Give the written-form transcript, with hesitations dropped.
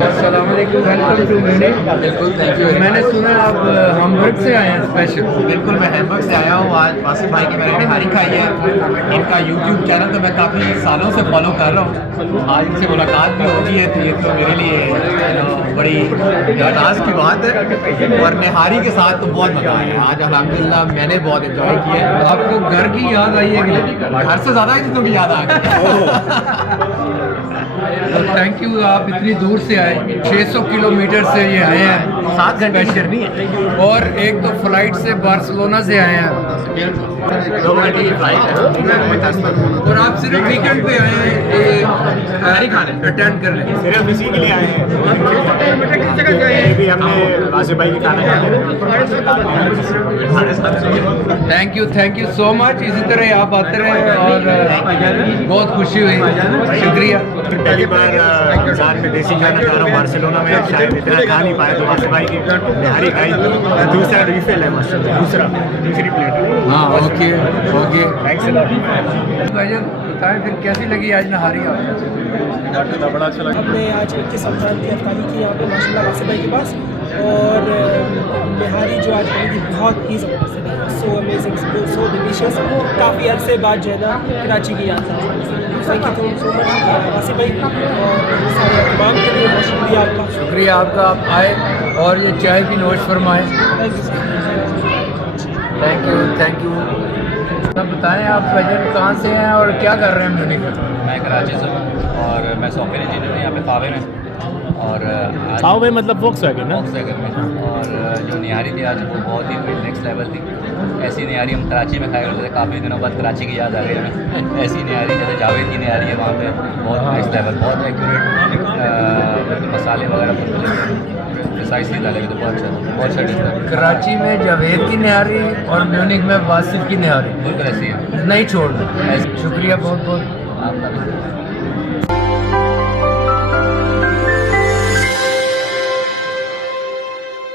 अस्सलामुअलैकुम, welcome to Munich. बिल्कुल, thank you. मैंने सुना आप हैमबर्ग से आए हैं स्पेशल। बिल्कुल, मैं हैमबर्ग से आया हूँ। आज वासिफ भाई की मैंने निहारी खाई है। इनका यूट्यूब चैनल तो मैं काफ़ी सालों से फॉलो कर रहा हूँ। आज इनसे मुलाकात भी होगी है तो ये तो मेरे लिए बड़ी एहसास की बात है। और निहारी के साथ तो बहुत मज़ा आया आज अल्हम्दुलिल्लाह, मैंने बहुत इन्जॉय किया है। आपको घर की याद आई है कि नहीं? घर से ज़्यादा ही की याद आ गई। थैंक यू, आप इतनी दूर से आए, 600 किलोमीटर से ये आए हैं। 7 घंटे की जर्नी है और एक तो फ्लाइट से बार्सिलोना से आए हैं 2 घंटे की फ्लाइट है। और आप सिर्फ वीकेंड पे आए हैं हैरी खाने अटेंड कर लें। सिर्फ इसी के लिए आए हैं। ये भी हमने वासिफ भाई की खाना थैंक यू सो मच। इसी तरह आप आते रहे और बहुत खुशी हुई, शुक्रिया। पहली बार रमजान में देसी खाना खा रहा हूँ बार्सिलोना में। शायद इतना खा नहीं पाया तो वासिफ भाई की निहारी खाई। दूसरा रिफिल है, दूसरी प्लेट। हाँ, ओके। Thanks a lot. भाईजान बताएं फिर कैसी लगी आज नहारी आपको? बड़ा अच्छा लगा। हमने आज 21 रमज़ान की अफ्तारी की यहाँ पे माशाल्लाह वासिफ भाई के पास। और निहारी जो आज बनी थी बहुत ही ज़बरदस्त, सो अमेजिंग, सो डिलीशियस। काफ़ी अरसे बाद जो है ना कराची की याद था। Thank you so much Wasif भाई और सारे तमाम के लिए बहुत शुक्रिया आपका। शुक्रिया आपका, आप आए और ये चाय भी नोश फरमाएँ। Thank you. अब बताएं आप भाईजान कहाँ से हैं और क्या कर रहे हैं म्यूनिख में? मैं कराची से हूँ और मैं सॉफ्टवेयर इंजीनियर हूँ यहाँ पे फावे में। और आज भाई मतलब वॉक्सवैगन ना। वॉक्सवैगन में। और जो निहारी थी आज वो बहुत ही नेक्स्ट लेवल थी। ऐसी निहारी हम कराची में खाया करते थे। काफ़ी दिनों बाद कराची की याद आ गई हमें। ऐसी निहारी जैसे जावेद की निहारी है वहाँ पे, बहुत नेक्स्ट लेवल, बहुत एक्यूरेट मसाले वगैरह प्रिसाइसली डाले तो बहुत अच्छा डिश था। कराची में जावेद की निहारी और म्यूनिख में वासिफ की निहारी बिल्कुल ऐसी है। नहीं छोड़ना। शुक्रिया बहुत बहुत। आपका भी।